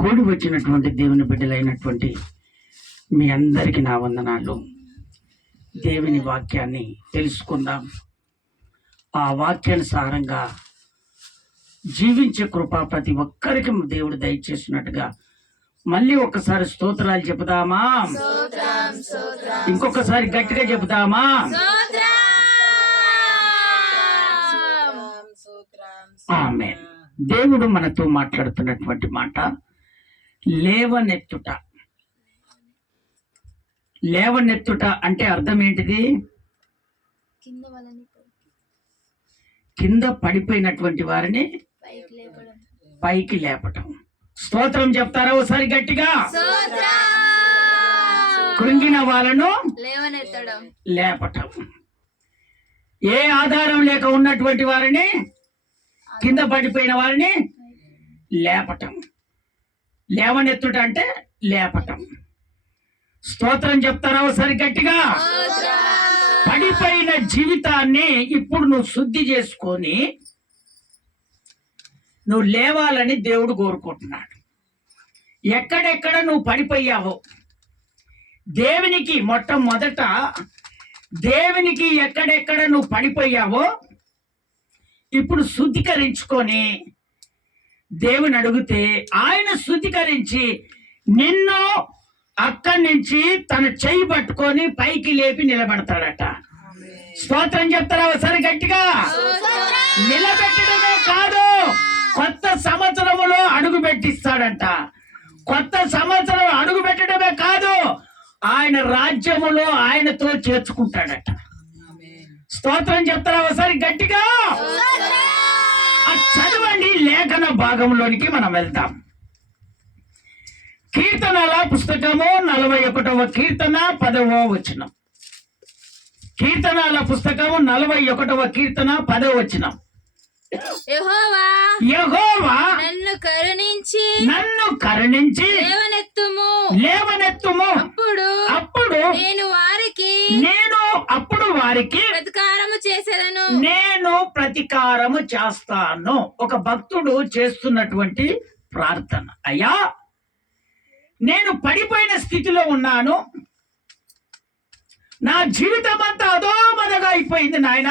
కూడి వచ్చినటువంటి దేవుని బిడ్డలైనటువంటి మీ అందరికీ నా వందనాలు. దేవుని వాక్యాన్ని తెలుసుకుందాం. ఆ వాక్యానుసారంగా జీవించే కృప ప్రతి ఒక్కరికి దేవుడు దయచేసినట్టుగా మళ్ళీ ఒక్కసారి స్తోత్రాలు చెబుదామా? ఇంకొకసారి గట్టిగా చెబుదామా? ఆమేన్. దేవుడు మనతో మాట్లాడుతున్నటువంటి మాట లేవనెత్తుట. లేవనెత్తుట అంటే అర్థం ఏంటిది? కింద పడిపోయినటువంటి వారిని పైకి లేపటం. స్తోత్రం చెప్తారా ఒకసారి గట్టిగా? కృంగిన వాళ్ళను లేపటం. ఏ ఆధారం లేక ఉన్నటువంటి వారిని, కింద పడిపోయిన వారిని లేపటం. లేవనెత్తుట అంటే లేపటం. స్తోత్రం చెప్తారా ఒకసారి గట్టిగా? పడిపోయిన జీవితాన్ని ఇప్పుడు నువ్వు శుద్ధి చేసుకొని నువ్వు లేవాలని దేవుడు కోరుకుంటున్నాడు. ఎక్కడెక్కడ నువ్వు పడిపోయావో దేవునికి మొట్టమొదట దేవునికి ఎక్కడెక్కడ నువ్వు పడిపోయావో ఇప్పుడు శుద్ధీకరించుకొని దేవుని అడిగితే ఆయన శుద్ధీకరించి నిన్ను అక్కడి నుంచి తన చెయ్యి పట్టుకొని పైకి లేపి నిలబెడతాడట. స్తోత్రం చెప్తారా ఒకసారి గట్టిగా? నిలబెట్టడమే కాదు, కొత్త సంవత్సరములో అడుగు పెట్టిస్తాడంట. కొత్త సంవత్సరం అడుగు పెట్టడమే కాదు, ఆయన రాజ్యములో ఆయనతో చేర్చుకుంటాడట. స్తోత్రం చెప్తారా ఒకసారి గట్టిగా? చదవండి, లేఖన భాగంలోనికి మనం వెళ్తాం. కీర్తనల పుస్తకము 41వ కీర్తన 10వ వచనం. కీర్తనల పుస్తకము 41వ కీర్తన 10వ వచనం. యెహోవా నన్ను కరుణించి లేవనెత్తుము. అప్పుడు నేను వారికి ప్రతీకారము చేస్తాను. ఒక భక్తుడు చేస్తున్నటువంటి ప్రార్థన. అయ్యా, నేను పడిపోయిన స్థితిలో ఉన్నాను, నా జీవితం అంతా అధోమదగా అయిపోయింది నాయన,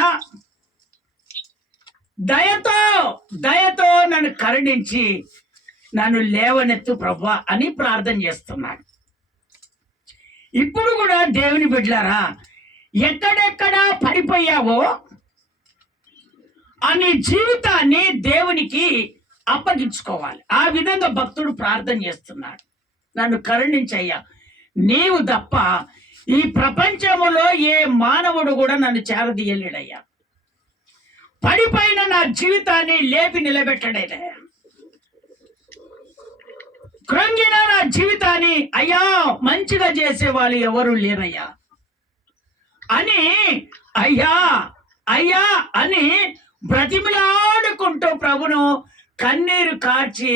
దయతో నన్ను కరుణించి నన్ను లేవనెత్తు ప్రభువా అని ప్రార్థన చేస్తున్నాడు. ఇప్పుడు కూడా దేవుని బిడ్డలారా, ఎక్కడెక్కడ పడిపోయావో ఆ నీ జీవితాన్ని దేవునికి అప్పగించుకోవాలి. ఆ విధంగా భక్తుడు ప్రార్థన చేస్తున్నాడు. నన్ను కరుణించయ్యా, నీవు తప్ప ఈ ప్రపంచములో ఏ మానవుడు కూడా నన్ను చేరదీయలేడయ్యా. పడిపోయిన నా జీవితాన్ని లేపి నిలబెట్టడేదయ్యా. కృంగిన నా జీవితాన్ని అయ్యా మంచిగా చేసే వాళ్ళు ఎవరు లేరయ్యా అని అయ్యా అని బ్రతిమిలాడుకుంటూ ప్రభును కన్నీరు కార్చి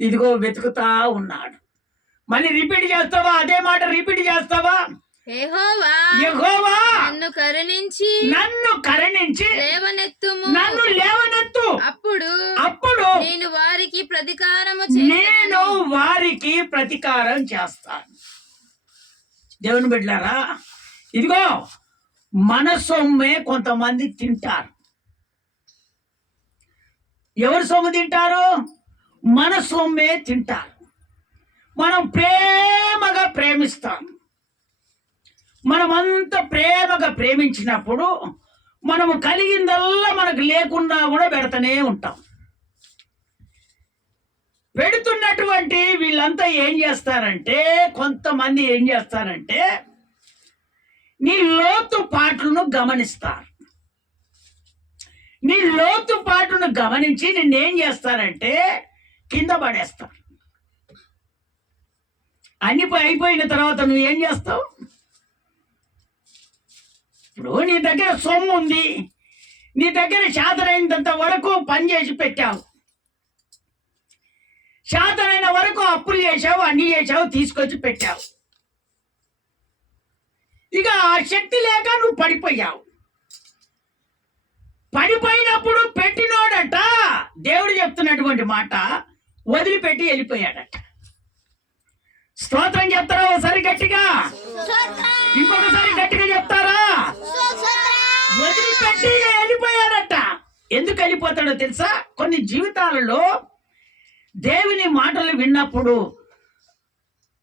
ఇదిగో వెతుకుతా ఉన్నాడు. మళ్ళీ రిపీట్ చేస్తావా? అదే మాట రిపీట్ చేస్తావా? యెహోవా నన్ను కరుణించి నన్ను లేవనెత్తు. అప్పుడు నేను వారికి ప్రతీకారం చేస్తాను. దేవుని బిడ్డలారా, ఇదిగో మన సొమ్మే కొంతమంది తింటారు. ఎవరు సొమ్ము తింటారు? మన సొమ్మే తింటారు. మనం ప్రేమగా ప్రేమిస్తాం. మనమంతా ప్రేమగా ప్రేమించినప్పుడు మనము కలిగిందల్లా మనకు లేకుండా కూడా పెడతానే ఉంటాం. పెడుతున్నటువంటి వీళ్ళంతా ఏం చేస్తారంటే, కొంతమంది ఏం చేస్తారంటే నీ లోతుపాట్లను గమనిస్తారు. నీ లోతుపాట్లను గమనించి నిన్నేం చేస్తారంటే కింద పడేస్తారు. అన్ని అయిపోయిన తర్వాత నువ్వు ఏం చేస్తావు? ఇప్పుడు నీ దగ్గర సొమ్ము ఉంది, నీ దగ్గర చేతనైనంత వరకు పని చేసి పెట్టావు, చేతనైన వరకు అప్పులు చేసావు, అన్ని చేసావు, తీసుకొచ్చి పెట్టావు. ఇక ఆ శక్తి లేక నువ్వు పడిపోయావు. పడిపోయినప్పుడు పెట్టినోడట దేవుడు చెప్తున్నటువంటి మాట వదిలిపెట్టి వెళ్ళిపోయాడట. స్తోత్రం చెప్తారా ఒకసారి గట్టిగా? ఇంకొకసారి గట్టిగా చెప్తారా? వదిలిపెట్టి వెళ్ళిపోయాడట. ఎందుకు వెళ్ళిపోతాడో తెలుసా? కొన్ని జీవితాలలో దేవుని మాటలు విన్నప్పుడు,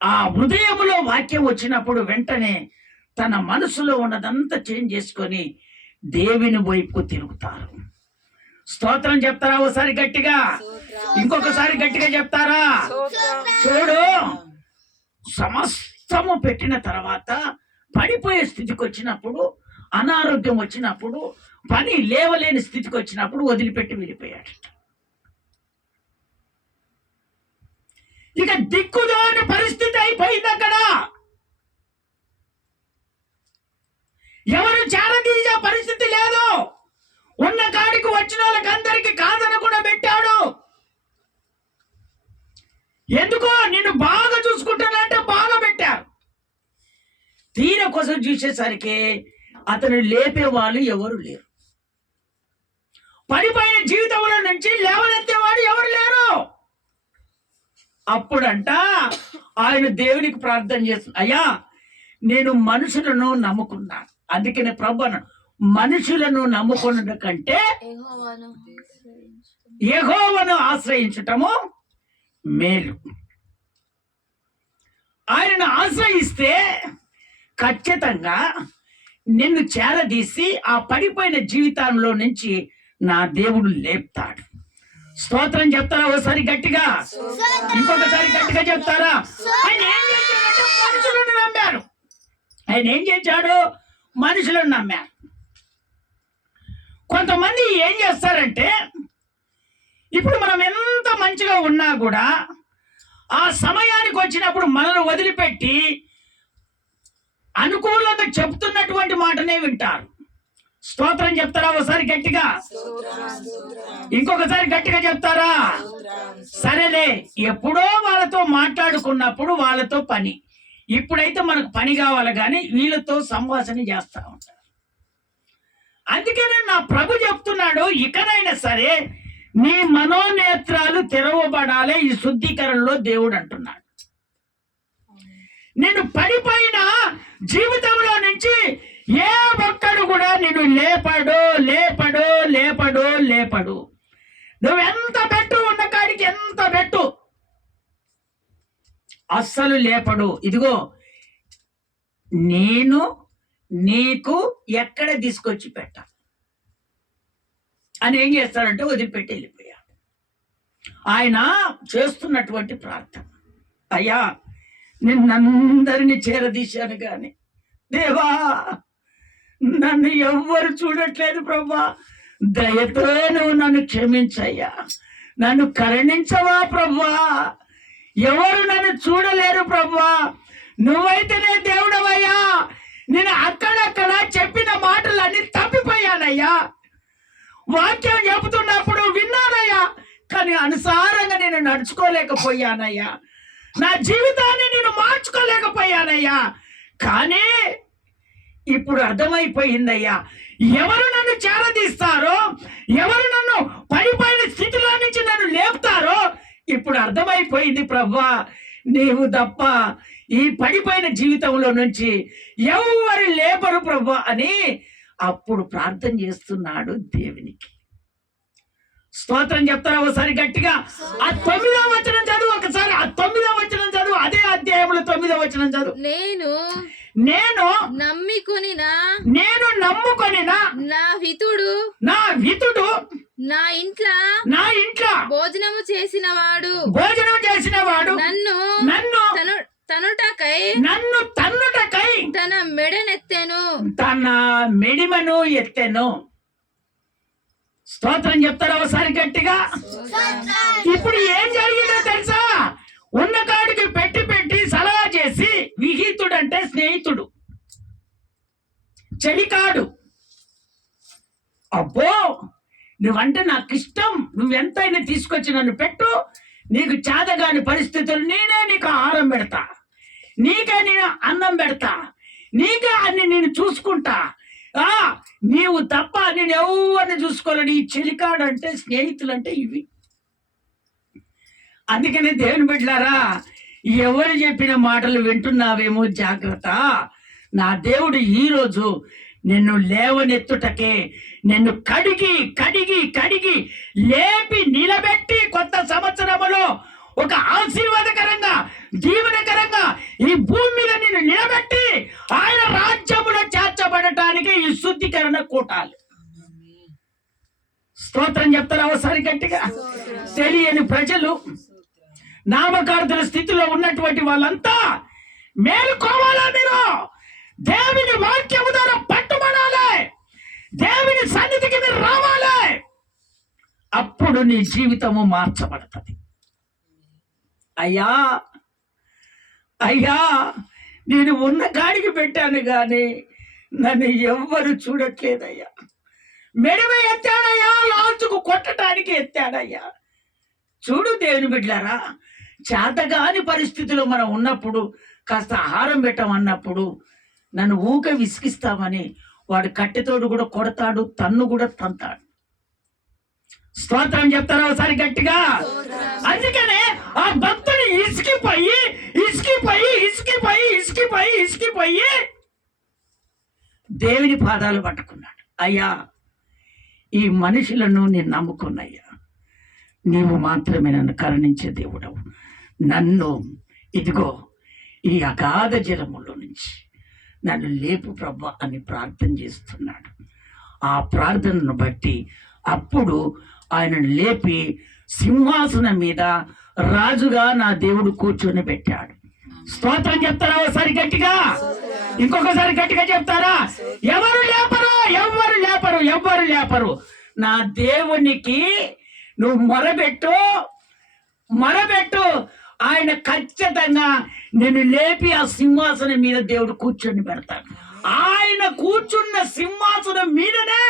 ఆ హృదయంలో వాక్యం వచ్చినప్పుడు వెంటనే తన మనసులో ఉన్నదంతా చేంజ్ చేసుకొని దేవుని వైపుకు తిరుగుతారు. స్తోత్రం చెప్తారా ఒకసారి గట్టిగా? ఇంకొకసారి గట్టిగా చెప్తారా? చూడు, సమస్తము పెట్టిన తర్వాత పడిపోయే స్థితికి వచ్చినప్పుడు, అనారోగ్యం వచ్చినప్పుడు, పని లేవలేని స్థితికి వచ్చినప్పుడు వదిలిపెట్టి వెళ్ళిపోయాడు. ఇక దిక్కుదాని పరిస్థితి అయిపోయింది. అక్కడ ఎవరు చేరదీసే పరిస్థితి లేదు. ఉన్న కాడికి వచ్చిన వాళ్ళకి అందరికి కాదన కూడా పెట్టాడు. ఎందుకో నిన్ను బాగా చూసుకుంటానంటే బాగా పెట్టారు. తీర కోసం చూసేసరికి అతను లేపే వాళ్ళు ఎవరు లేరు. పడిపోయిన జీవితంలో నుంచి లేవనెత్తేవాడు ఎవరు లేరు. అప్పుడంట ఆయన దేవునికి ప్రార్థన చేస్తున్నా, అయ్యా నేను మనుషులను నమ్ముకున్నాను, అందుకనే ప్రభువును మనుషులను నమ్ముకున్న కంటే యెహోవాను ఆశ్రయించటము మేలు. ఆయనను ఆశ్రయిస్తే ఖచ్చితంగా నిన్ను చేరదీసి ఆ పడిపోయిన జీవితంలో నుంచి నా దేవుడు లేపుతాడు. స్తోత్రం చెప్తారా ఒకసారి గట్టిగా? ఇంకొకసారి గట్టిగా చెప్తారా? ఆయన ఏం చేశాడంటే మనుషులను నమ్మారు. ఆయన ఏం చేశాడు? మనుషులను నమ్మారు. కొంతమంది ఏం చేస్తారంటే, ఇప్పుడు మనం ఎంత మంచిగా ఉన్నా కూడా ఆ సమయానికి వచ్చినప్పుడు మనల్ని వదిలిపెట్టి అనుకూలత చెప్తున్నటువంటి మాటనే వింటారు. స్తోత్రం చెప్తారా ఒకసారి గట్టిగా? ఇంకొకసారి గట్టిగా చెప్తారా? సరేలే, ఎప్పుడో వాళ్ళతో మాట్లాడుకున్నప్పుడు వాళ్ళతో పని, ఇప్పుడైతే మనకు పని కావాలి కానీ వీళ్ళతో సంభాషణ చేస్తా ఉంటారు. అందుకనే నా ప్రభు చెప్తున్నాడు, ఇకనైనా సరే నీ మనోనేత్రాలు తెరవబడాలి ఈ శుద్ధీకరణలో దేవుడు అంటున్నాడు. నేను పడిపోయిన జీవితంలో నుంచి ఏ ఒక్కడు కూడా నేను లేపడు లేపడు లేపడు లేపడు. నువ్వెంత పెట్టు, ఉన్న కాడికి ఎంత పెట్టు, అస్సలు లేపడు. ఇదిగో నేను నీకు ఎక్కడ తీసుకొచ్చి పెట్ట అని ఏం చేస్తాడంటే వదిలిపెట్టి వెళ్ళిపోయాడు. ఆయన చేస్తున్నటువంటి ప్రార్థన, అయ్యా నిన్నందరినీ చేరదీశాను కానీ దేవా నన్ను ఎవ్వరు చూడట్లేదు ప్రభా, దయతో నువ్వు నన్ను క్షమించయ్యా, నన్ను కరుణించవా ప్రభా, ఎవరు నన్ను చూడలేరు ప్రభా, నువ్వైతేనే దేవుడవయ్యా. నేను అక్కడక్కడ చెప్పిన మాటలన్నీ తప్పిపోయానయ్యా, వాక్యం చెబుతున్నప్పుడు విన్నానయ్యా, కానీ అనుసారంగా నేను నడుచుకోలేకపోయానయ్యా, నా జీవితాన్ని నేను మార్చుకోలేకపోయానయ్యా. కానీ ఇప్పుడు అర్థమైపోయిందయ్యా, ఎవరు నన్ను చేరదీస్తారో, ఎవరు నన్ను పడిపోయిన స్థితిలో నుంచి నన్ను లేపుతారో ఇప్పుడు అర్థమైపోయింది ప్రభువా, నీవు తప్ప ఈ పడిపోయిన జీవితంలో నుంచి ఎవరు లేపరు ప్రభువా అని అప్పుడు ప్రార్థన చేస్తున్నాడు దేవునికి. స్తోత్రం చెప్తారా ఒకసారి గట్టిగా? ఆ 9వ వచనం చదువు ఒకసారి. ఆ 9వ వచనం చదువు, అదే అధ్యాయంలో 9వ వచనం చదువు. నేను నమ్ముకొనిన నా వితుడు నా ఇంట్లో భోజనము చేసిన వాడు నన్ను తన్నుటకై తన మెడిమను ఎత్తెను. స్తోత్రం చెప్తారా ఒకసారి గట్టిగా? ఇప్పుడు ఏం జరిగిందో తెలుసా? ఉన్న కాడికి పెట్టి పెట్టి సలహా చేసి, విహితుడు అంటే స్నేహితుడు, చెలికాడు, అబ్బో నువ్వంటే నాకు ఇష్టం, నువ్వెంతైనా తీసుకొచ్చి నన్ను పెట్టు, నీకు చేతగాని పరిస్థితులు నేనే నీకు ఆహారం పెడతా, నీకే నేను అన్నం పెడతా, నీకే అన్ని నేను చూసుకుంటా, నీవు తప్ప నేను ఎవరిని చూసుకోలేని. ఈ చెలికాడు అంటే స్నేహితులు అంటే ఇవి. అందుకనే దేవుని బిడ్డలారా, ఎవరు చెప్పిన మాటలు వింటున్నావేమో జాగ్రత్త. నా దేవుడు ఈరోజు నిన్ను లేవనెత్తుటకే, నిన్ను కడిగి కడిగి కడిగి లేపి నిలబెట్టి కొత్త సంవత్సరములో ఒక ఆశీర్వాదకరంగా, దీవెనకరంగా ఈ భూమి మీద నిన్ను నిలబెట్టి ఆయన రాజ్యములో చేర్చబడటానికి ఈ శుద్ధీకరణ కూటాలు. స్తోత్రం చెప్తారా ఒకసారి గట్టిగా? తెలియని ప్రజలు, నామకార్థుల స్థితిలో ఉన్నటువంటి వాళ్ళంతా మేలుకోవాలా? మీరు దేవుని వాక్యము ద్వారా పట్టుబడాలి, దేవుని సన్నిధికి మీరు రావాలి. అప్పుడు నీ జీవితము మార్చబడుతుంది. అయ్యా అయ్యా, నేను ఉన్న గాడికి పెట్టాను కానీ నన్ను ఎవ్వరు చూడట్లేదయ్యా. మెడవ ఎత్తాడయ్యా, లాంచుకు కొట్టడానికి ఎత్తాడయ్యా. చూడు దేవుని బిడ్డలారా, చేతగాని పరిస్థితిలో మనం ఉన్నప్పుడు, కాస్త ఆహారం పెట్టమన్నప్పుడు నన్ను ఊక విసిగిస్తామని వాడు కట్టెతోడు కూడా కొడతాడు, తన్ను కూడా తంతాడు. స్తోత్రం చెప్తారా ఒకసారి గట్టిగా? అందుకనే ఆ భక్తుడు ఇసికిపోయి ఇసికిపోయి ఇసికిపోయి ఇసికిపోయి ఇసికిపోయి దేవుని పాదాలు పట్టుకున్నాడు. అయ్యా, ఈ మనుషులను నేను నమ్ముకున్నయ్యా, నీవు మాత్రమే నన్ను కరుణించే దేవుడవు. నన్ను ఇదిగో ఈ అగాధ జలములో నుంచి నన్ను లేపు ప్రభు అని ప్రార్థన చేస్తున్నాడు. ఆ ప్రార్థనను బట్టి అప్పుడు ఆయనను లేపి సింహాసనం మీద రాజుగా నా దేవుడు కూర్చొని పెట్టాడు. స్తోత్రం చెప్తారా ఒకసారి గట్టిగా? ఇంకొకసారి గట్టిగా చెప్తారా? ఎవరు లేపరు, ఎవరు లేపరు, ఎవరు లేపరు. నా దేవునికి నువ్వు మొరబెట్టు, మొరబెట్టు, ఆయన ఖచ్చితంగా నేను లేపి ఆ సింహాసనం మీద దేవుడు కూర్చొని పెడతాడు. ఆయన కూర్చున్న సింహాసనం మీదనే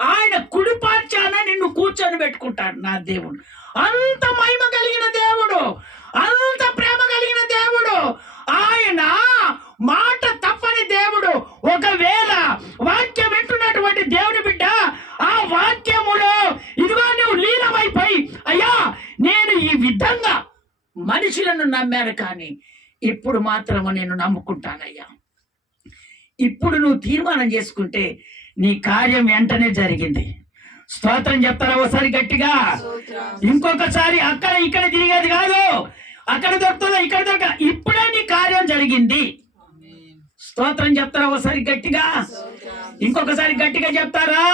ఆయన కుడిపార్చాన నిన్ను కూర్చొని పెట్టుకుంటాడు నా దేవుడు. అంత మహిమ కలిగిన దేవుడు, అంత ప్రేమ కలిగిన దేవుడు, ఆయన మాట తప్పని దేవుడు. ఒకవేళ వాక్యం వింటున్నటువంటి దేవుని బిడ్డ ఆ వాక్యములో ఇదిగో నువ్వు లీనమైపోయి, అయ్యా నేను ఈ విధంగా మనుషులను నమ్మాను కానీ ఇప్పుడు మాత్రము నేను నమ్ముకుంటానయ్యా. ఇప్పుడు నువ్వు తీర్మానం చేసుకుంటే నీ కార్యం వెంటనే జరిగింది. స్తోత్రం చెప్తారా ఒకసారి గట్టిగా? ఇంకొకసారి అక్కడ ఇక్కడ తిరిగేది కాదు, అక్కడ దొరుకుతుందా ఇక్కడ దొరక, ఇప్పుడే నీ కార్యం జరిగింది. స్తోత్రం చెప్తారా ఒకసారి గట్టిగా? ఇంకొకసారి గట్టిగా చెప్తారా?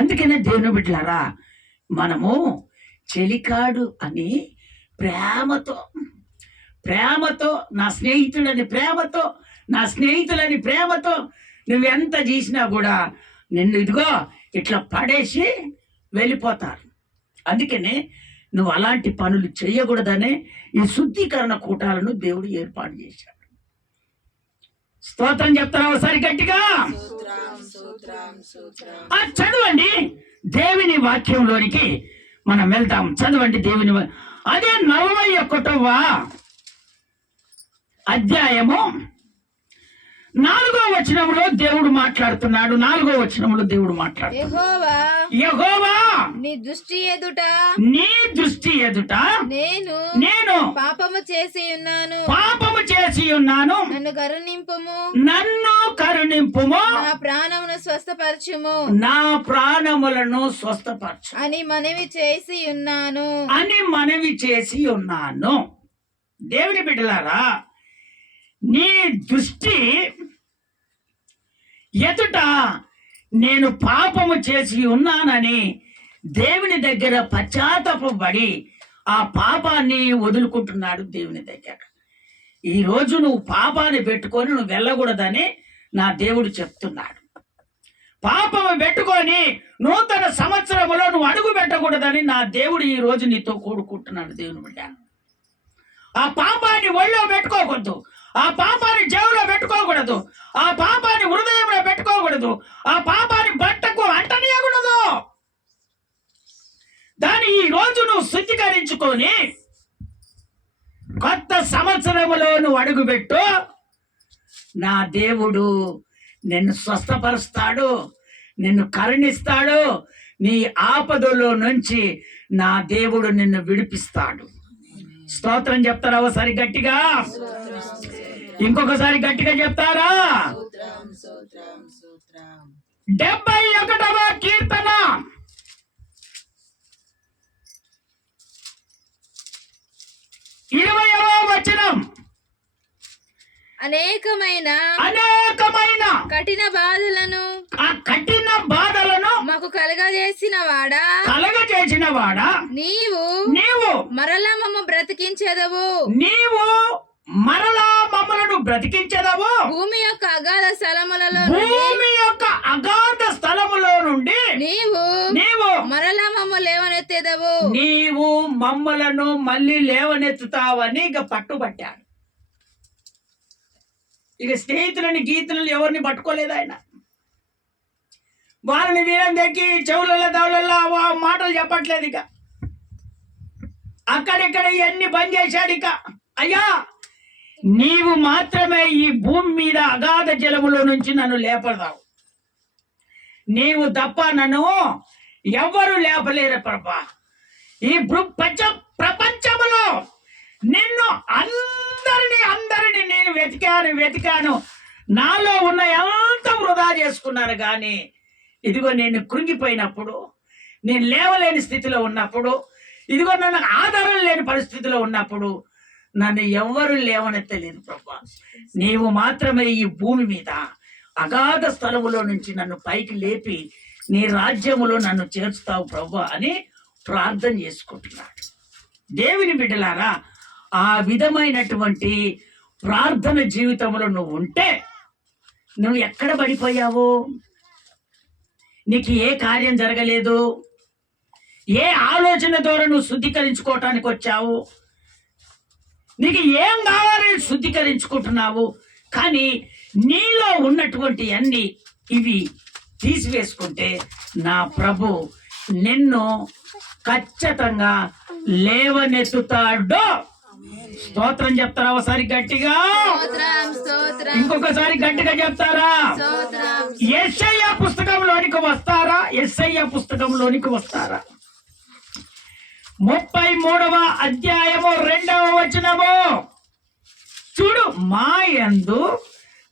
అందుకనే దేవుని బిడ్డలారా, మనము చెలికాడు అని ప్రేమతో, ప్రేమతో నా స్నేహితుడని ప్రేమతో, నా స్నేహితులని ప్రేమతో నువ్వెంత చేసినా కూడా నిన్ను ఇదిగో ఇట్లా పడేసి వెళ్ళిపోతారు. అందుకనే నువ్వు అలాంటి పనులు చేయకూడదనే ఈ శుద్ధీకరణ కూటాలను దేవుడు ఏర్పాటు చేశాడు. స్తోత్రం చెప్తారా ఒకసారి గట్టిగా? చదవండి దేవుని వాక్యంలోనికి మనం వెళ్తాం. చదవండి దేవుని, అదే 41వ అధ్యాయము 4వ వచనంలో దేవుడు మాట్లాడుతున్నాడు. 4వ వచనంలో దేవుడు మాట్లాడుతున్నాడు. యెహోవా నీ దృష్టి ఎదుట, నీ దృష్టి ఎదుట నేను పాపము చేసి ఉన్నాను, పాపము చేసి ఉన్నాను, నన్ను కరుణింపుము, నన్ను కరుణింపుము, నా ప్రాణమును స్వస్థపరచుము, నా ప్రాణములను స్వస్థపరచు అని మనవి చేసి ఉన్నాను, అని మనవి చేసి ఉన్నాను. దేవుని బిడ్డలారా, నీ దృష్టి ఎదుట నేను పాపము చేసి ఉన్నానని దేవుని దగ్గర పశ్చాత్తాపపడి ఆ పాపాన్ని వదులుకుంటున్నాడు దేవుని దగ్గర. ఈరోజు నువ్వు పాపాన్ని పెట్టుకొని నువ్వు వెళ్ళకూడదని నా దేవుడు చెప్తున్నాడు. పాపము పెట్టుకొని నూతన సంవత్సరంలో నువ్వు అడుగు పెట్టకూడదని నా దేవుడు ఈ రోజు నీతో కూడుకుంటున్నాడు. దేవుని బిడ్డ, ఆ పాపాన్ని ఒళ్ళో పెట్టుకోకూడదు, ఆ పాపాన్ని చెవులో పెట్టుకోకూడదు, ఆ పాపాన్ని హృదయంలో పెట్టుకోకూడదు, ఆ పాపాన్ని బట్టకు అంటనీయకూడదు. దాన్ని ఈ రోజు నువ్వు శుద్ధీకరించుకొని కొత్త సంవత్సరములో నువ్వు అడుగుపెట్టు. నా దేవుడు నిన్ను స్వస్థపరుస్తాడు, నిన్ను కరుణిస్తాడు, నీ ఆపదలో నుంచి నా దేవుడు నిన్ను విడిపిస్తాడు. స్తోత్రం చెప్తారా ఒకసారి గట్టిగా? ఇంకొకసారి గట్టిగా చెప్తారా? 71వ కీర్తన 20వ వచనం. అనేకమైన కఠిన బాధలను మాకు కలగజేసిన వాడా నీవు మరలా మమ్మ బ్రతికించెదవు. భూమి యొక్క అగాధ స్థలములో నుండి నీవు మరలా మమ్మ లేవనెత్తెదవు. నీవు మమ్మలను మళ్ళీ లేవనెత్తుతావని ఇక పట్టుబట్టాడు. ఇక స్నేహితులని గీతులను ఎవరిని పట్టుకోలేదు ఆయన. వాళ్ళని వీరం దక్కి చెవులలో దవులలో మాటలు చెప్పట్లేదు. ఇక అక్కడిక్కడ ఇవన్నీ బంద్ చేశాడు. ఇక అయ్యా నీవు మాత్రమే ఈ భూమి మీద అగాధ జలములో నుంచి నన్ను లేపదావు. నీవు తప్ప నన్ను ఎవ్వరు లేపలేరు ప్రభా. ఈ ప్రపంచములో నిన్ను అందరిని నేను వెతికాను. నాలో ఉన్న ఎంత వృధా చేసుకున్నాను. కానీ ఇదిగో నేను కృంగిపోయినప్పుడు, నేను లేవలేని స్థితిలో ఉన్నప్పుడు, ఇదిగో నన్ను ఆధారం లేని పరిస్థితిలో ఉన్నప్పుడు నన్ను ఎవ్వరు లేవనెత్తలేదు ప్రభా. నీవు మాత్రమే ఈ భూమి మీద అగాధ స్థలములో నుంచి నన్ను పైకి లేపి నీ రాజ్యములో నన్ను చేర్చుతావు ప్రభా అని ప్రార్థన చేసుకుంటున్నాడు. దేవుని బిడ్డలారా, ఆ విధమైనటువంటి ప్రార్థన జీవితంలో నువ్వు ఉంటే నువ్వు ఎక్కడ పడిపోయావు? నీకు ఏ కార్యం జరగలేదు. ఏ ఆలోచన ద్వారా నువ్వు శుద్ధీకరించుకోవటానికి వచ్చావు? నీకు ఏం కావాలని శుద్ధీకరించుకుంటున్నావు? కానీ నీలో ఉన్నటువంటి అన్ని ఇవి తీసివేసుకుంటే నా ప్రభు నిన్ను ఖచ్చితంగా లేవనెత్తుతాడు. స్తోత్రం చెప్తారా ఒకసారి గట్టిగా? ఇంకొకసారి గట్టిగా చెప్తారా? యెషయా పుస్తకంలోనికి వస్తారా? యెషయా పుస్తకంలోనికి వస్తారా? 33వ అధ్యాయము 2వ వచనము చూడు. మా యందు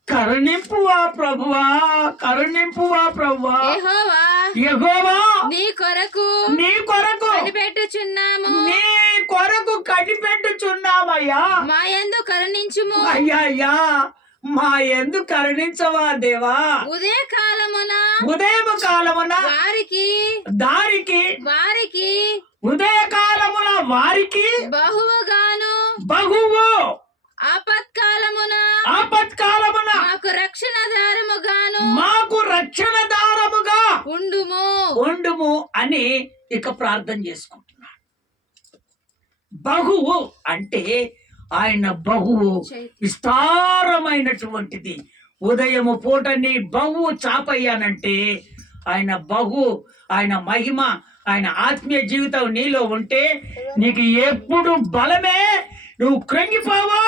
కరుణింపువా ప్రభువా, కరుణింపువా ప్రభువా. యెహోవా నీ కొరకు కనిపెట్టుచున్నాము. నీ కొరకు కనిపెట్టుచున్నామయ్యా. మా యందు కరుణించుము. అయ్యా మా యందు కరుణించవా దేవా. ఉదయ కాలమున దారికి ఉదయ కాలమున వారికి బహువు ఆపత్కాలమున మాకు రక్షణ దారముగా ఉండుము అని ఇక ప్రార్థన చేసుకుంటున్నాడు. బహువు అంటే ఆయన బహువు విస్తారమైనటువంటిది. ఉదయము పూటని బహువు చాపయ్యానంటే ఆయన ఆయన మహిమ, ఆయన ఆత్మీయ జీవితం నీలో ఉంటే నీకు ఎప్పుడు బలమే. నువ్వు కృంగిపోవో.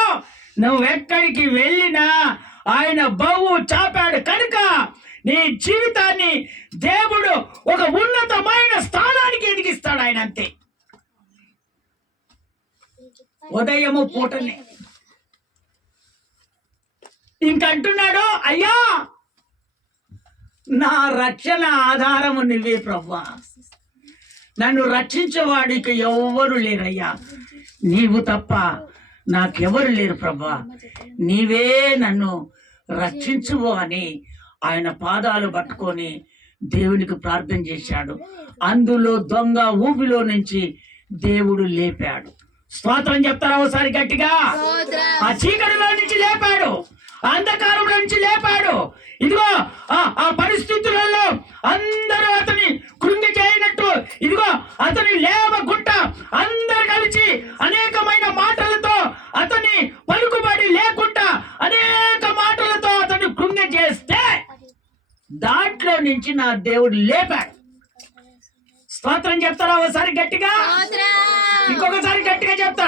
నువ్వు ఎక్కడికి వెళ్ళినా ఆయన బహువు చాపాడు కనుక నీ జీవితాన్ని దేవుడు ఒక ఉన్నతమైన స్థానానికి ఎదిగిస్తాడు ఆయన. అంతే. ఉదయము పూటనే ఇంకంటున్నాడు, అయ్యా నా రక్షణ ఆధారము నువ్వే ప్రభువా. నన్ను రక్షించేవాడికి ఎవ్వరు లేరయ్యా. నీవు తప్ప నాకెవరు లేరు ప్రభువా. నీవే నన్ను రక్షించువు అని ఆయన పాదాలు పట్టుకొని దేవునికి ప్రార్థన చేశాడు. అందులో దొంగ ఊపిలో నుంచి దేవుడు లేపాడు. స్తోత్రం చెప్తారా ఒకసారి గట్టిగా? ఆ చీకటిలో నుంచి లేపాడు, అంధకారంలో నుంచి లేపాడు. ఇదిగో ఆ పరిస్థితులలో అందరూ అతని కృంగి చేయనట్టు ఇదిగో అతని లేవగుట్ట అందరు కలిసి అనేకమైన మాటలతో అతని పలుకుబడి లేకుండా అనేక మాటలతో అతని కృంగి చేస్తే దాంట్లో నుంచి నా దేవుడు లేపాడు. స్తోత్రం చెప్తారా ఒకసారి గట్టిగా? ఇంకొకసారి గట్టిగా చెప్తా.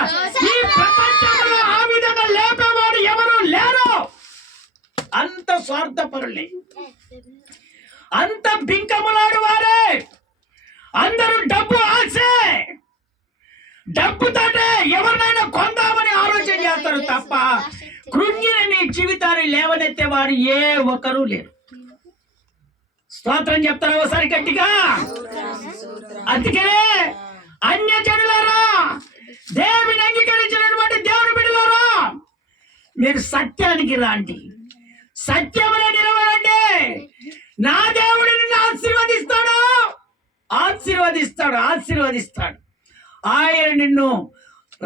ఈ ప్రపంచంలో ఆ విధంగా లేపేవాడు ఎవరు లేరు. అంత స్వార్థపరులే, అంత బింకములాడు వారే, అందరూ డబ్బు ఆశే, డబ్బుతోటే ఎవరినైనా కొందామని ఆలోచన చేస్తారు తప్ప కృంగిన నీ జీవితాన్ని లేవనెత్తే వారు ఏ ఒక్కరూ లేరు. స్తోత్రం చెప్తారా ఒకసారి గట్టిగా? అందుకనే అన్యజనులారా, దేవుని అంగీకరించినటువంటి దేవుని బిడ్డలారా, మీరు సత్యానికి రాండి, సత్యములో నిలబడండి. నా దేవుడు నిన్ను ఆశీర్వదిస్తాడు, ఆశీర్వదిస్తాడు, ఆశీర్వదిస్తాడు. ఆయన నిన్ను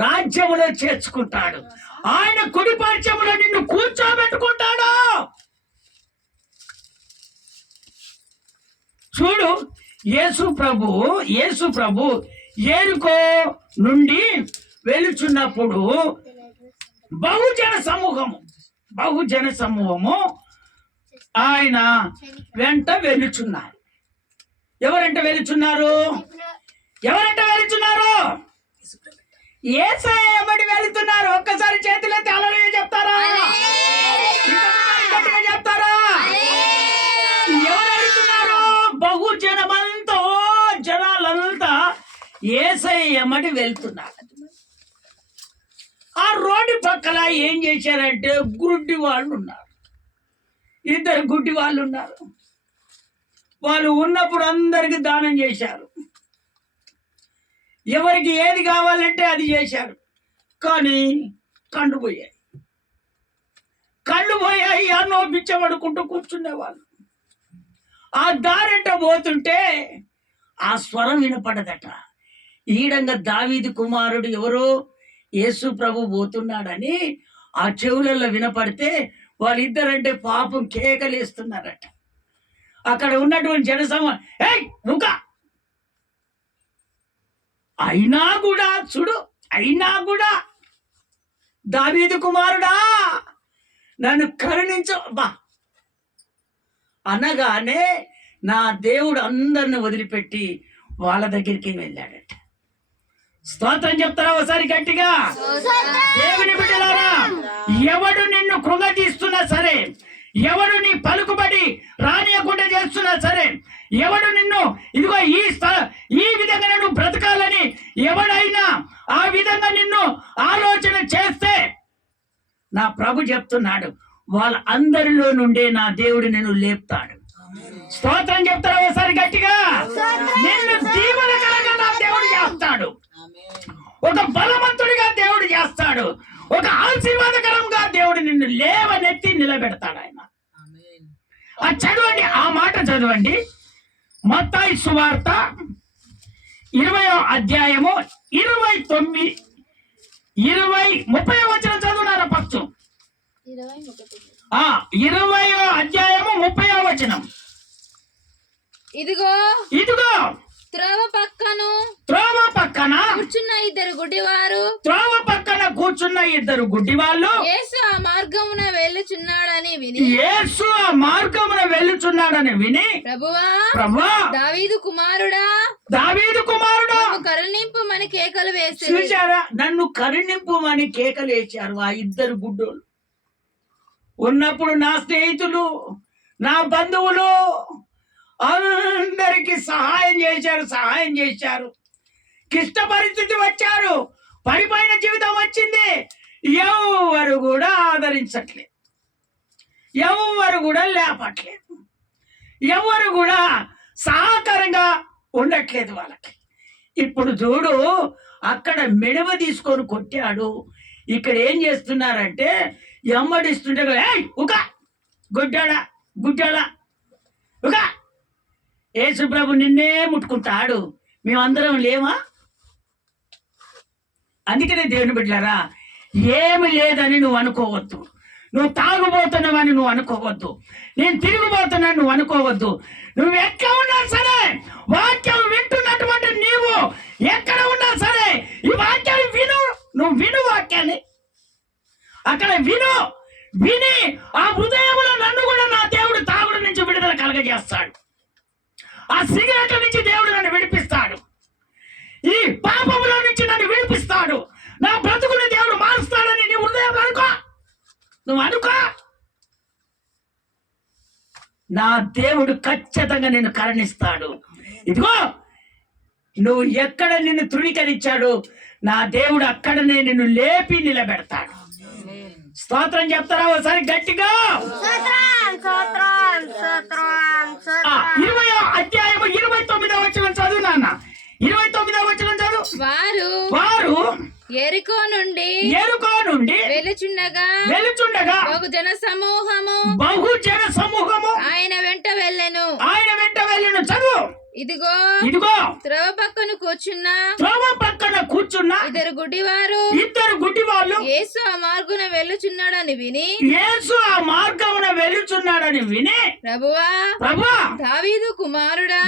రాజ్యములో చేర్చుకుంటాడు, ఆయన కుడిపార్శ్వములో నిన్ను కూర్చోబెట్టుకుంటాడు. చూడు, యేసు ప్రభు యెరికో నుండి వెలుచున్నప్పుడు బహుజన సమూహము ఆయన వెంట వెలుచున్నారు. ఎవరంట వెలుచున్నారు? యేసయ్య వెంబడి వెళుతున్నారు. ఒక్కసారి చేతులెత్తి హల్లెలూయా చెప్తారా? గట్టిగా చెప్తారా? ఎవరు వెళుతున్నారు? బహుజనమంతా, జనాలంతా యేసయ్య వెంబడి వెళ్తున్నారు. ఆ రోడ్డు పక్కల ఏం చేశారంటే గుడ్డి వాళ్ళు ఉన్నారు, ఇద్దరు గుడ్డి వాళ్ళు ఉన్నారు. వాళ్ళు ఉన్నప్పుడు అందరికి దానం చేశారు, ఎవరికి ఏది కావాలంటే అది చేశారు. కానీ కళ్ళు పోయాయి, అన్నో బిచ్చబడుకుంటూ కూర్చునేవాళ్ళు. ఆ దారింట పోతుంటే ఆ స్వరం వినపడదట. ఈడంగా దావీదు కుమారుడు ఎవరో యేసు ప్రభు పోతున్నాడని ఆ చెవులలో వినపడితే వాళ్ళిద్దరంటే పాపం కేకలేస్తున్నారట. అక్కడ ఉన్నటువంటి అయినా కూడా దావీదు కుమారుడా నన్ను కరుణించు అనగానే నా దేవుడు అందరిని వదిలిపెట్టి వాళ్ళ దగ్గరికి వెళ్ళాడట. స్తోత్రం చెప్తారా ఒకసారి గట్టిగా? దేవుని బిడ్డలారా, ఎవడు నిన్ను కృంగతీస్తున్నా సరే, ఎవడు నీ పలుకుబడి రానియకుండా చేస్తున్నా సరే, ఎవడు నిన్ను ఇదిగో ఈ విధంగా నువ్వు బ్రతకాలని ఎవడైనా ఆ విధంగా నిన్ను ఆలోచన చేస్తే నా ప్రభు చెప్తున్నాడు, వాళ్ళ అందరిలో నుండే నా దేవుడు నిన్ను లేపుతాడు. స్తోత్రం చెప్తారా ఒకసారి గట్టిగా? నిన్ను దీవెనకరంగా నా దేవుడు చేస్తాడు, ఒక బలవంతుడిగా దేవుడు చేస్తాడు, ఒక ఆశీర్వాదకరంగా దేవుడు నిన్ను లేవనెత్తి నిలబెడతాడు ఆయన. చదవండి, ఆ మాట చదవండి. మత్తయి సువార్త 20వ అధ్యాయము 29, 30వ వచనం చదువునారా? ఫస్ట్ 20వ అధ్యాయము 30వ వచనం. ఇదిగో త్రోవ పక్కన కూర్చున్న ఇద్దరు గుడ్డివారు యేసు ఆ మార్గమున వెళ్ళుచున్నాడని విని ప్రభువా దావీదు కుమారుడా కరుణింపు అని కేకలు వేశారు. చూశారా? నన్ను కరుణింపు అని కేకలు వేశారు ఆ ఇద్దరు గుడ్డోళ్ళు. ఉన్నప్పుడు నా స్నేహితులు, నా బంధువులు అందరికి సహాయం చేశారు. క్లిష్ట పరిస్థితి వచ్చారు, పడిపోయిన జీవితం వచ్చింది, ఎవరు కూడా ఆదరించట్లేదు, ఎవరు కూడా లేపట్లేదు, ఎవరు కూడా సహకారంగా ఉండట్లేదు వాళ్ళకి. ఇప్పుడు చూడు, అక్కడ మెడవ తీసుకొని కొట్టాడు, ఇక్కడ ఏం చేస్తున్నారంటే ఎమ్మడిస్తుంటే గుడ్డాడా యేసు ప్రభు నిన్నే ముట్టుకుంటాడు. మేమందరం లేమా? అందుకనే దేవుని బిడ్డలారా, ఏమి లేదని నువ్వు అనుకోవద్దు, నువ్వు తాగుబోతున్నావని నువ్వు అనుకోవద్దు, నేను తిరిగిపోతున్నాను నువ్వు అనుకోవద్దు. నువ్వు ఎక్కడ ఉన్నా సరే, వాక్యం వింటున్నటువంటి నీవు ఎక్కడ ఉన్నా సరే ఈ వాక్యాన్ని విను. నువ్వు విను వాక్యాన్ని, అక్కడ విని ఆ హృదయంలో నన్ను కూడా నా దేవుడు తాగుడు నుంచి విడుదల కలగజేస్తాడు. ఆ సిగరెట్ల నుంచి దేవుడు నన్ను విడిపిస్తాడు, ఈ పాపములో నుంచి నన్ను విడిపిస్తాడు, నా బ్రతుకుని దేవుడు మారుస్తాడని నీ హృదయం నువ్వు అనుకో. నా దేవుడు ఖచ్చితంగా నిన్ను కరుణిస్తాడు. ఇదిగో నువ్వు ఎక్కడ నిన్ను తృణీకరించాడు నా దేవుడు అక్కడనే నిన్ను లేపి నిలబెడతాడు. స్తోత్రం చెప్తారా ఒకసారి గట్టిగా? 20వ అధ్యాయము 29వ వచనం చదువు నాన్న. 29వ వచనం చదువు. వారు ఎరికో నుండి వెలుచుండగా బహుజన సమూహము ఆయన వెంట వెళ్ళెను. చదువు. ఇదిగో త్రోవ పక్కన కూర్చున్న ఇద్దరు గుడ్డివాళ్ళు యేసు ఆ మార్గున వెళ్ళుచున్నాడని విని ప్రభువా దావీదు కుమారుడా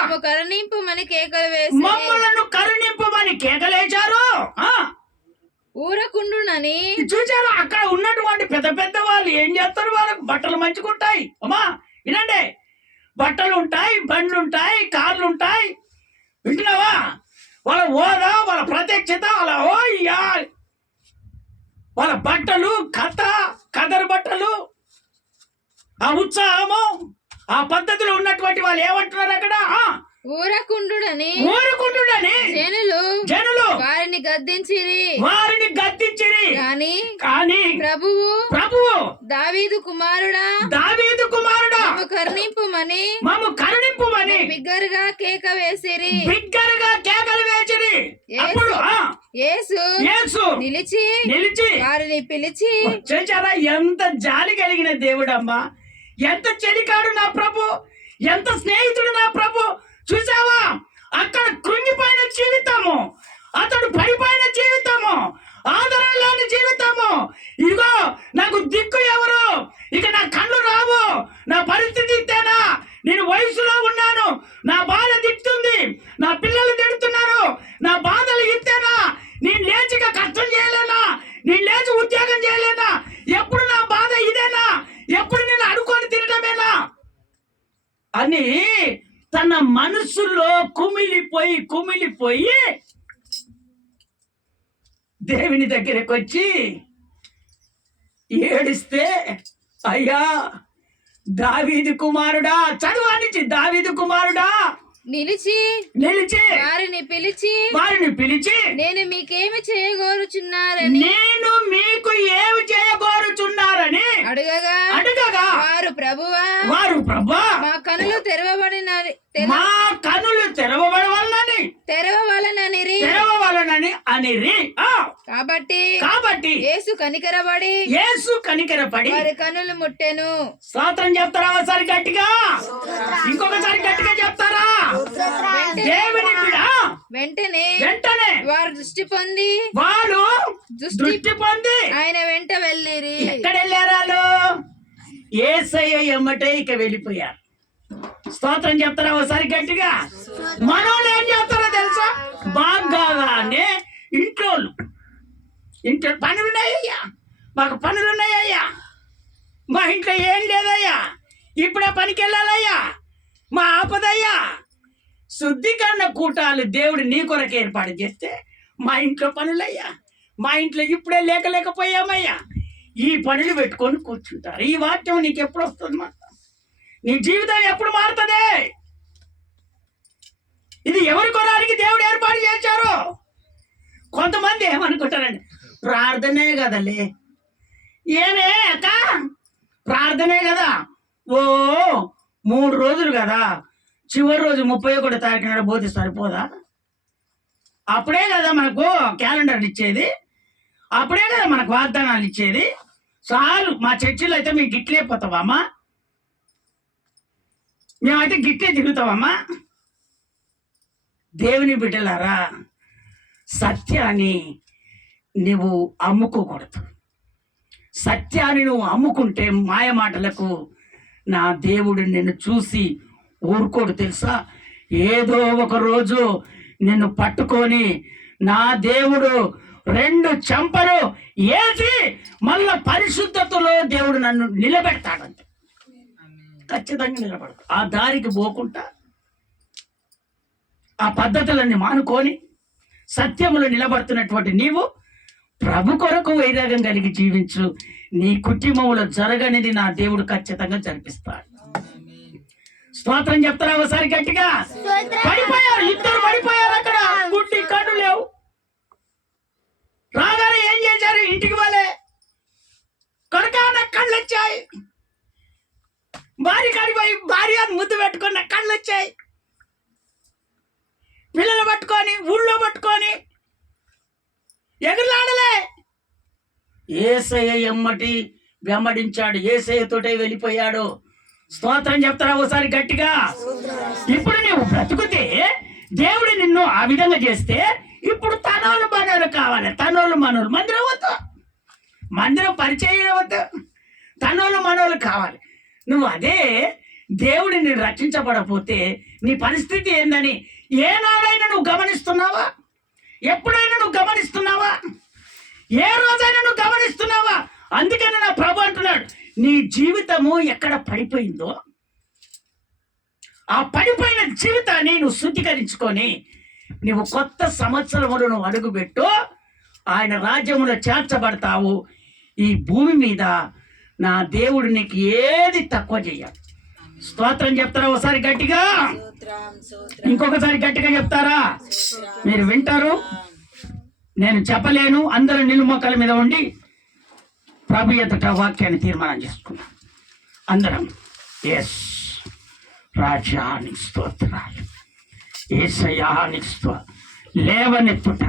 మమ్ము కరుణింపుమని కేకలు వేసి మమ్మలను కరుణింపమని కేకలేచారు. ఊరకుండునని చూచారు. అక్కడ ఉన్నటువంటి పెద్ద పెద్ద వాళ్ళు ఏం చేస్తారు? వాళ్ళకు బట్టలు మంచుకుంటాయి. అమ్మా వినండి, బట్టలు ఉంటాయి, బండ్లు ఉంటాయి, కార్లు ఉంటాయి. వింటున్నావా? వాళ్ళ హోదా, వాళ్ళ ప్రత్యక్షత, వాళ్ళ బట్టలు, కదరు బట్టలు, ఆ ఉత్సాహము, ఆ పద్ధతిలో ఉన్నటువంటి వాళ్ళు ఏమంటున్నారు అక్కడ? ఊరకుండునని జనులు వారిని గద్దించిరి. కానీ ప్రభువు దావీదు కుమారుడా మమ్ము కరుణింపుమని బిగ్గరగా కేకలు వేసిరి. అప్పుడు యేసు నిలిచి వారిని పిలిచి చేశారా? ఎంత జాలి కలిగిన దేవుడమ్మా, ఎంత చెలికాడు నా ప్రభు, ఎంత స్నేహితుడు నా ప్రభు. చూసావా? అక్కడ కృంగిపోయిన జీవితము, అతడు పడిపోయిన జీవితము, ఆదరణ లేని జీవితము. ఇదిగో నాకు దిక్కు ఎవరు? ఇక నా కళ్ళు రావు, నా పరిస్థితి ఇంతేనా? నేను వయసులో ఉన్నాను, నా బాధ దిక్కుతుంది, నా పిల్లలు తిడుతున్నారు, నా బాధలు ఇంతేనా? నేను లేచిగా కష్టం చేయలేనా? నేను లేచి ఉద్యోగం చేయలేనా? ఎప్పుడు నా బాధ ఇదేనా? ఎప్పుడు నేను అడుకొని తినడమేనా అని తన మనసులో కుమిలిపోయి దేవుని దగ్గరకు వచ్చి ఏడిస్తే, అయ్యా దావీదు కుమారుడా, చదువానిచ్చి దావీదు కుమారుడా నిలిచి వారిని పిలిచి నేను మీకేమి చేయగోరుచున్నారని అడగగా వారు ప్రభువా మా కనులు తెరవవలనని కాబట్టి యేసు కనికరపడి వారి కనులు ముట్టెను. స్తోత్రం చెప్తారా ఒకసారి గట్టిగా? ఇంకొకసారి గట్టిగా చెప్తారా? దేవుని బిడ్డ వెంటనే వారు దృష్టి పొంది ఆయన వెంట వెళ్ళిరి. ఎక్కడ వెళ్ళారు? యేసయ్య ఎమ్మటే ఇక వెళ్ళిపోయారు. స్తోత్రం చెప్తారా ఒకసారి గట్టిగా? మనోళ్ళు ఏం చేస్తారో తెలుసా? బాగానే ఇంట్లో పనులున్నాయ్యా, మాకు పనులున్నాయ్యా, మా ఇంట్లో ఏం లేదయ్యా, ఇప్పుడే పనికి వెళ్ళాలయ్యా, మా ఆపదయ్యా. శుద్ధీకరణ కూటాలు దేవుడు నీ కొరకు ఏర్పాటు చేస్తే మా ఇంట్లో పనులయ్యా, మా ఇంట్లో ఇప్పుడే లేకపోయామయ్యా, ఈ పనులు పెట్టుకొని కూర్చుంటారు. ఈ వాక్యం నీకు ఎప్పుడు వస్తుంది? మాట నీ జీవితం ఎప్పుడు మారుతుంది? ఇది ఎవరి కొరానికి దేవుడు ఏర్పాటు చేశారు? కొంతమంది ఏమనుకుంటారండి, ప్రార్థనే కదలే, ఏమే అక్క ప్రార్థనే కదా, 3 రోజులు కదా, చివరి రోజు 31వ తారీఖు నాడు పోతే సరిపోదా? అప్పుడే కదా మనకు క్యాలెండర్లు ఇచ్చేది, అప్పుడే కదా మనకు వాగ్దానాలు ఇచ్చేది. చాలు, మా చర్చిలో అయితే మేము గిట్లే పోతావమ్మా, మేమైతే గిట్లే తిరుగుతావమ్మా. దేవుని బిడ్డలారా, సత్యాన్ని నువ్వు అమ్ముకోకూడదు. సత్యాన్ని నువ్వు అమ్ముకుంటే మాయ మాటలకు నా దేవుడు నిన్ను చూసి ఊరుకోడు తెలుసా? ఏదో ఒక రోజు నిన్ను పట్టుకొని నా దేవుడు 2 చెంపలు వేసి మళ్ళా పరిశుద్ధతలో దేవుడు నన్ను నిలబెడతాడంటే ఖచ్చితంగా నిలబడతాడు. ఆ దారికి పోకుండా ఆ పద్ధతులన్నీ మానుకొని సత్యములు నిలబడుతున్నటువంటి నీవు ప్రభు కొరకు వైరాగ్యం కలిగి జీవించు. నీ కుటుంబంలో జరగనిది నా దేవుడు ఖచ్చితంగా జరిపిస్తాడు. స్తోత్రం చెప్తారా ఒకసారి గట్టిగా? పడిపోయారు, ఇద్దరు పడిపోయారు అక్కడ. గుడ్డి కళ్ళు లేవు. రాగానే ఏం చేశారు? ఇంటికి వాళ్ళే కొడుకాన కళ్ళు వచ్చాయి. భార్య కాడిపోయి భార్య ముద్దు పెట్టుకున్న కళ్ళు వచ్చాయి. పిల్లలు పట్టుకొని ఊళ్ళో పట్టుకొని ఎగురులాడలే. యేసయ్య ఎమ్మటి వెంబడించాడు, యేసయ్యతోటే వెళ్ళిపోయాడు. స్తోత్రం చెప్తారా ఒకసారి గట్టిగా? ఇప్పుడు నువ్వు బ్రతుకుతే దేవుడు నిన్ను ఆ విధంగా చేస్తే ఇప్పుడు తనోళ్ళు మనోళ్ళు కావాలి. తనోళ్ళు మనోళ్ళు మందిరం వద్దు, మందిరం పరిచయం వద్దు, తనోళ్ళు మనోళ్ళు కావాలి. నువ్వు అదే దేవుడిని రక్షించబడపోతే నీ పరిస్థితి ఏందని ఏనాడైనా నువ్వు గమనిస్తున్నావా? ఎప్పుడైనా నువ్వు గమనిస్తున్నావా? ఏ రోజైనా నువ్వు గమనిస్తున్నావా? అందుకని నా ప్రభు అంటున్నాడు, నీ జీవితము ఎక్కడ పడిపోయిందో ఆ పడిపోయిన జీవితాన్ని నువ్వు శుద్ధీకరించుకొని నువ్వు కొత్త సంవత్సరములు నువ్వు అడుగుపెట్టు, ఆయన రాజ్యములో చేర్చబడతావు. ఈ భూమి మీద నా దేవుడు నీకు ఏది తక్కువ చెయ్యాలి. స్తోత్రం చెప్తారా ఒకసారి గట్టిగా? ఇంకొకసారి గట్టిగా చెప్తారా? మీరు వింటారు, నేను చెప్పలేను. అందరూ నిలుమొక్కల మీద ఉండి ప్రభు ఎదుట వాక్యాన్ని తీర్మానం చేసుకున్నాం అందరం. ఎస్ రాజానికి స్తోత్రాలు, యేసయ్యానికి స్తోత్రం. లేవనెత్తుట